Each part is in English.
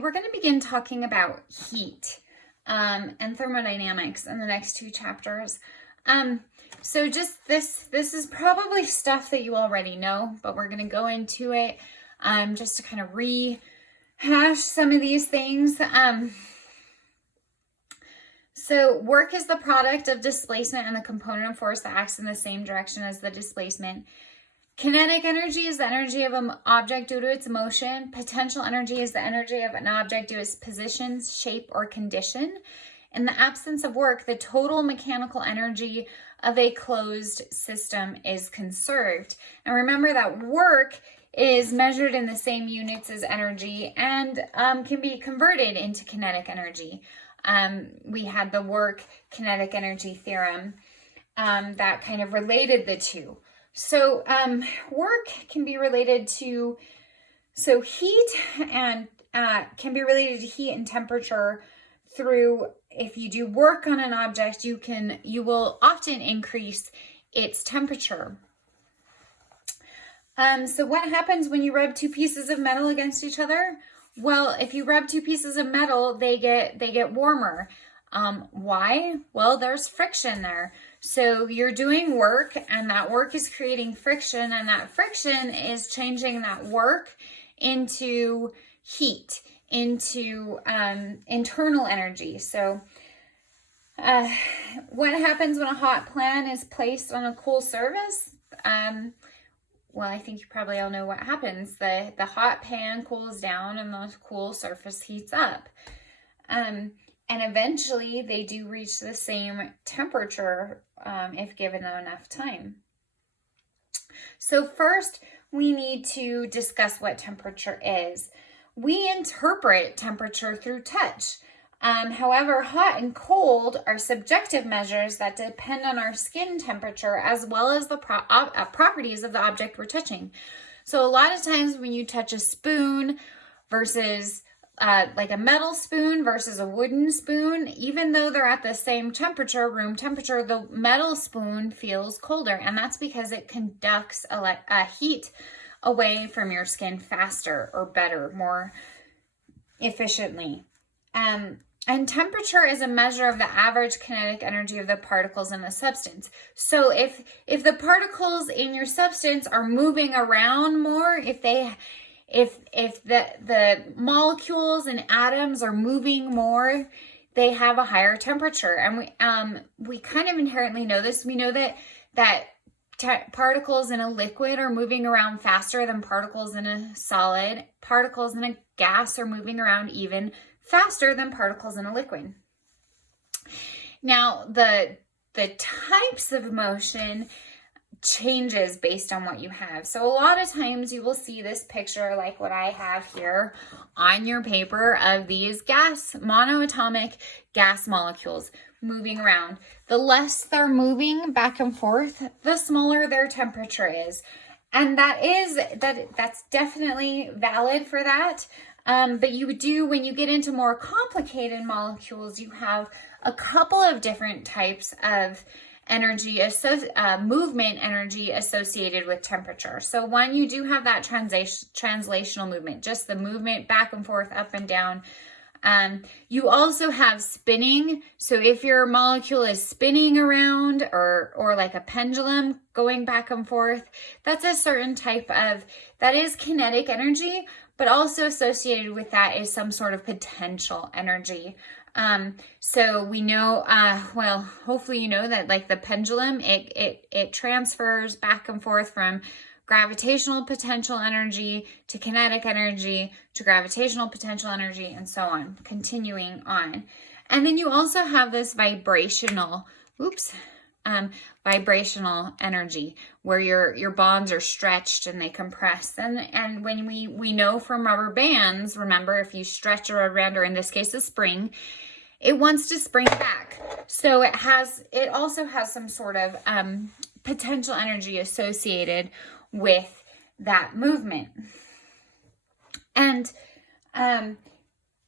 we're going to begin talking about heat and thermodynamics in the next 2 chapters. So just this is probably stuff that you already know, but we're going to go into it just to kind of rehash some of these things. So work is the product of displacement and the component of force that acts in the same direction as the displacement. Kinetic energy is the energy of an object due to its motion. Potential energy is the energy of an object due to its position, shape, or condition. In the absence of work, the total mechanical energy of a closed system is conserved. And remember that work is measured in the same units as energy and can be converted into kinetic energy. We had the work kinetic energy theorem that kind of related the two. So work can be related to, heat and can be related to heat and temperature through, if you do work on an object, you will often increase its temperature. So what happens when you rub 2 pieces of metal against each other? Well, if you rub 2 pieces of metal, they get warmer. Why? Well, there's friction there. So you're doing work, and that work is creating friction, and that friction is changing that work into heat, into internal energy. So what happens when a hot pan is placed on a cool surface? Well, I think you probably all know what happens. The hot pan cools down and the cool surface heats up. And eventually they do reach the same temperature if given enough time. So first, we need to discuss what temperature is. We interpret temperature through touch. However, hot and cold are subjective measures that depend on our skin temperature as well as the properties of the object we're touching. So a lot of times when you touch a spoon versus like a metal spoon versus a wooden spoon, even though they're at the same temperature, room temperature, the metal spoon feels colder. And that's because it conducts heat away from your skin faster or better, more efficiently. And temperature is a measure of the average kinetic energy of the particles in the substance. So if the particles in your substance are moving around more, if the molecules and atoms are moving more, they have a higher temperature. And we kind of inherently know this. We know that particles in a liquid are moving around faster than particles in a solid. Particles in a gas are moving around even faster than particles in a liquid. Now, the types of motion changes based on what you have. So a lot of times you will see this picture like what I have here on your paper of these monoatomic gas molecules moving around. The less they're moving back and forth, the smaller their temperature is. And that's definitely valid for that. But when you get into more complicated molecules, you have a couple of different types of energy, movement energy associated with temperature. So one, you do have that translational movement, just the movement back and forth, up and down. You also have spinning. So if your molecule is spinning around or like a pendulum going back and forth, that's a certain type that is kinetic energy, but also associated with that is some sort of potential energy. So we know, hopefully you know that like the pendulum, it transfers back and forth from gravitational potential energy to kinetic energy to gravitational potential energy and so on, continuing on. And then you also have this vibrational energy where your bonds are stretched and they compress. And when we know from rubber bands, remember, if you stretch a rubber band, or in this case a spring, it wants to spring back. So it also has some sort of potential energy associated with that movement. And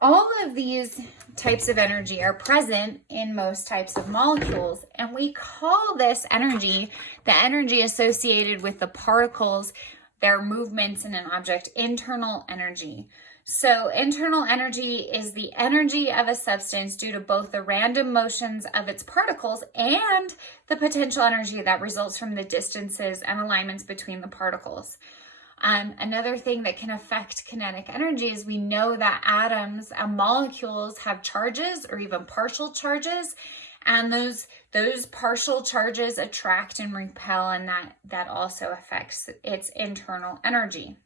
all of these types of energy are present in most types of molecules, and we call this energy, the energy associated with the particles, their movements in an object, internal energy. So internal energy is the energy of a substance due to both the random motions of its particles and the potential energy that results from the distances and alignments between the particles. Another thing that can affect kinetic energy is we know that atoms and molecules have charges or even partial charges, and those partial charges attract and repel, and that also affects its internal energy.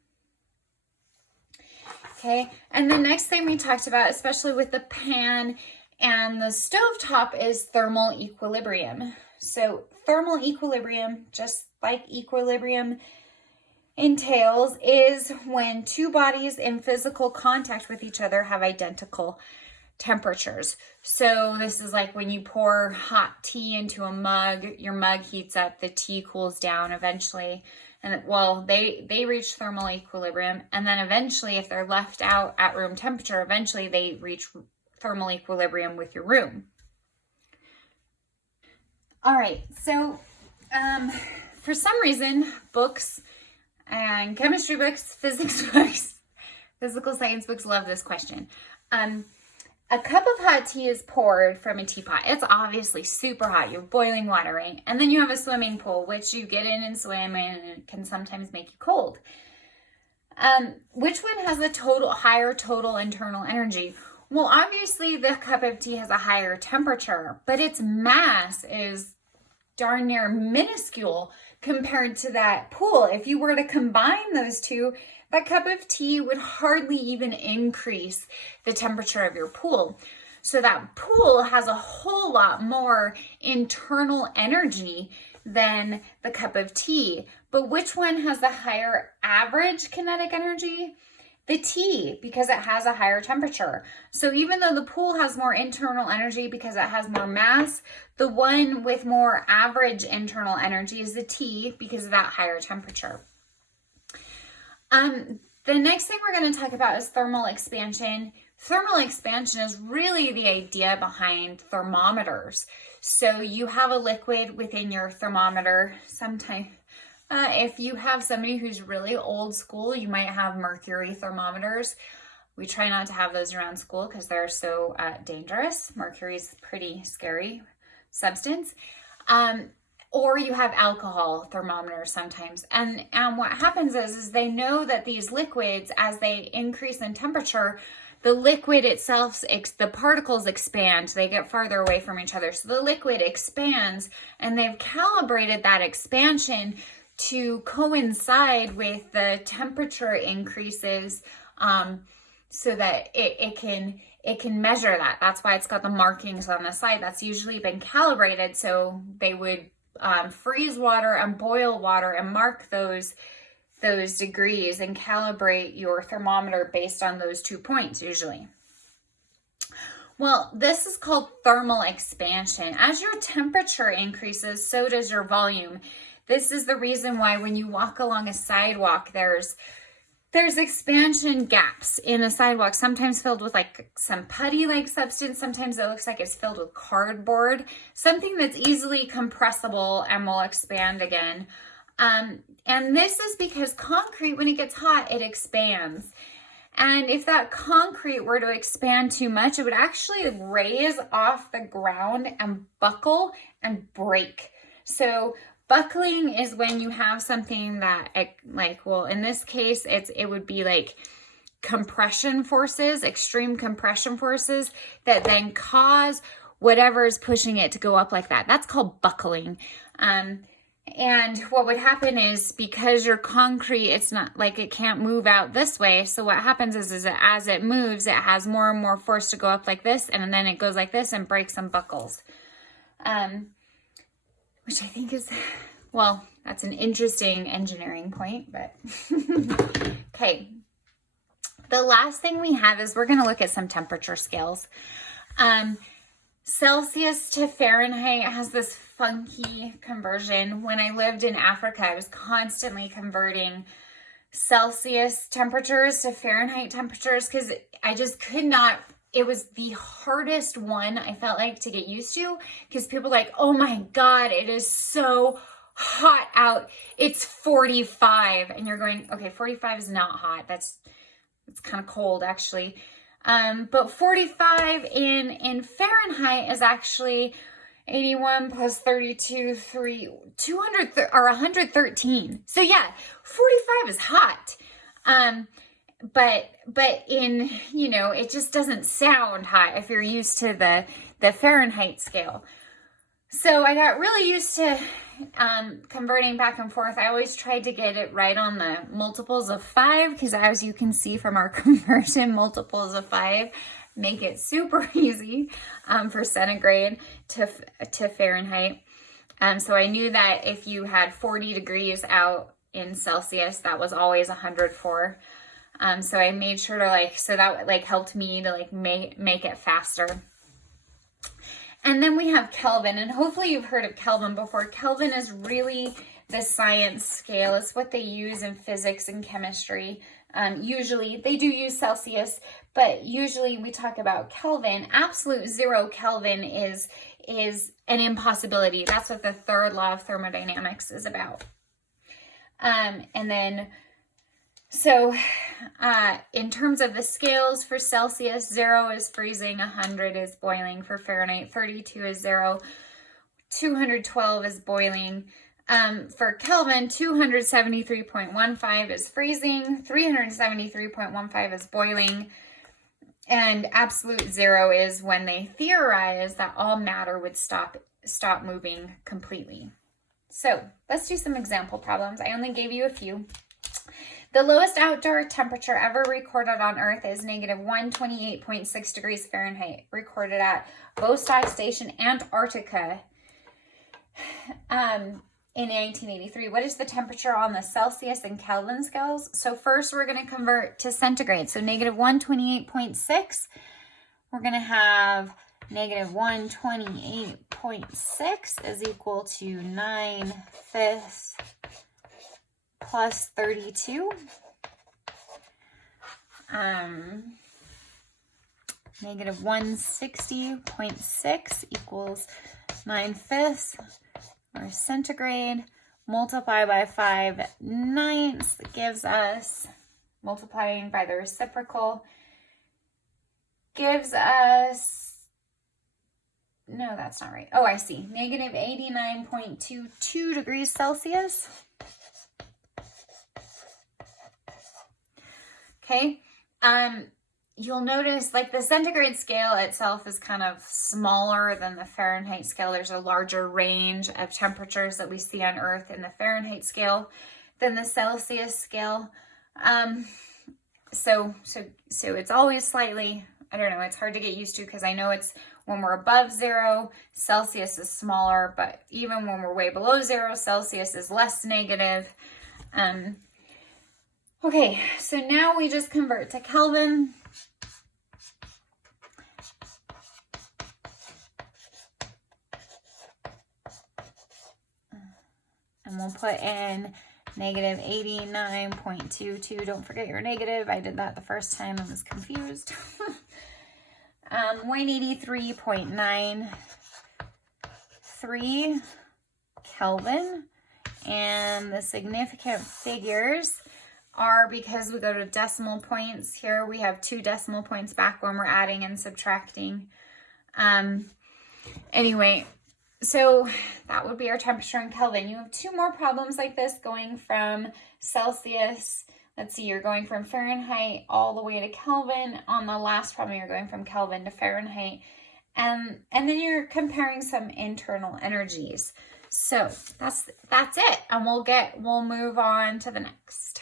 Okay, and the next thing we talked about, especially with the pan and the stovetop, is thermal equilibrium. So thermal equilibrium, just like equilibrium entails, is when two bodies in physical contact with each other have identical temperatures. So this is like when you pour hot tea into a mug, your mug heats up, the tea cools down eventually. And well, they reach thermal equilibrium, and then eventually, if they're left out at room temperature, eventually they reach thermal equilibrium with your room. All right, so for some reason, books and chemistry books, physics books, physical science books love this question. A cup of hot tea is poured from a teapot. It's obviously super hot. You have boiling water, right? And then you have a swimming pool, which you get in and swim in, and it can sometimes make you cold. Which one has a higher total internal energy? Well, obviously the cup of tea has a higher temperature, but its mass is darn near minuscule compared to that pool. If you were to combine those two, that cup of tea would hardly even increase the temperature of your pool. So that pool has a whole lot more internal energy than the cup of tea. But which one has the higher average kinetic energy? The tea, because it has a higher temperature. So even though the pool has more internal energy because it has more mass, the one with more average internal energy is the tea because of that higher temperature. The next thing we're going to talk about is thermal expansion. Thermal expansion is really the idea behind thermometers. So you have a liquid within your thermometer. If you have somebody who's really old school, you might have mercury thermometers. We try not to have those around school because they're so dangerous. Mercury is a pretty scary substance. Or you have alcohol thermometers sometimes. And what happens is they know that these liquids, as they increase in temperature, the liquid itself, the particles expand. They get farther away from each other. So the liquid expands, and they've calibrated that expansion to coincide with the temperature increases so that it can measure that. That's why it's got the markings on the side. That's usually been calibrated, so they would freeze water and boil water and mark those degrees and calibrate your thermometer based on those 2 points usually. Well, this is called thermal expansion. As your temperature increases, so does your volume. This is the reason why when you walk along a sidewalk, there's expansion gaps in a sidewalk, sometimes filled with like some putty-like substance. Sometimes it looks like it's filled with cardboard, something that's easily compressible and will expand again. And this is because concrete, when it gets hot, it expands. And if that concrete were to expand too much, it would actually raise off the ground and buckle and break. So buckling is when you have something that, in this case, it would be like compression forces, extreme compression forces that then cause whatever is pushing it to go up like that. That's called buckling. And what would happen is, because your concrete, it's not like it can't move out this way. So what happens is that as it moves, it has more and more force to go up like this, and then it goes like this and breaks and buckles. Which I think is, well, that's an interesting engineering point, but okay. The last thing we have is we're going to look at some temperature scales. Celsius to Fahrenheit has this funky conversion. When I lived in Africa, I was constantly converting Celsius temperatures to Fahrenheit temperatures because I just could not. It was the hardest one, I felt like, to get used to, because people are like, oh my God, it is so hot out. It's 45. And you're going, okay, 45 is not hot. That's It's kind of cold actually. But 45 in Fahrenheit is actually 81 plus 32, 200 or 113. So yeah, 45 is hot. But in, you know, it just doesn't sound hot if you're used to the Fahrenheit scale. So I got really used to converting back and forth. I always tried to get it right on the multiples of 5, because as you can see from our conversion, multiples of 5 make it super easy for centigrade to Fahrenheit. So I knew that if you had 40 degrees out in Celsius, that was always 104. So I made sure to so that helped me to make it faster. And then we have Kelvin, and hopefully you've heard of Kelvin before. Kelvin is really the science scale. It's what they use in physics and chemistry. Usually they do use Celsius, but usually we talk about Kelvin. Absolute 0 Kelvin is an impossibility. That's what the third law of thermodynamics is about. So in terms of the scales for Celsius, 0 is freezing, 100 is boiling. For Fahrenheit, 32 is 0, 212 is boiling. For Kelvin, 273.15 is freezing, 373.15 is boiling, and absolute 0 is when they theorize that all matter would stop moving completely. So let's do some example problems. I only gave you a few. The lowest outdoor temperature ever recorded on Earth is negative 128.6 degrees Fahrenheit, recorded at Vostok Station, Antarctica, in 1983. What is the temperature on the Celsius and Kelvin scales? So first we're going to convert to centigrade. So negative 128.6, we're going to have negative 128.6 is equal to 9/5 plus 32. Negative 160.6 equals 9/5, or centigrade, multiply by 5/9 gives us, multiplying by the reciprocal, gives us, no, that's not right. Oh, I see. Negative 89.22 degrees Celsius. Okay, you'll notice the centigrade scale itself is kind of smaller than the Fahrenheit scale. There's a larger range of temperatures that we see on Earth in the Fahrenheit scale than the Celsius scale. So it's always slightly, I don't know, it's hard to get used to, because I know it's when we're above 0, Celsius is smaller, but even when we're way below 0, Celsius is less negative. Okay, so now we just convert to Kelvin. And we'll put in negative 89.22. Don't forget your negative. I did that the first time and was confused. 183.93 Kelvin. And the significant figures are, because we go to decimal points here, we have 2 decimal points back when we're adding and subtracting. Anyway, so that would be our temperature in Kelvin. You have 2 more problems like this going from Celsius. Let's see, you're going from Fahrenheit all the way to Kelvin. On the last problem, you're going from Kelvin to Fahrenheit. And then you're comparing some internal energies. So that's it. And we'll move on to the next.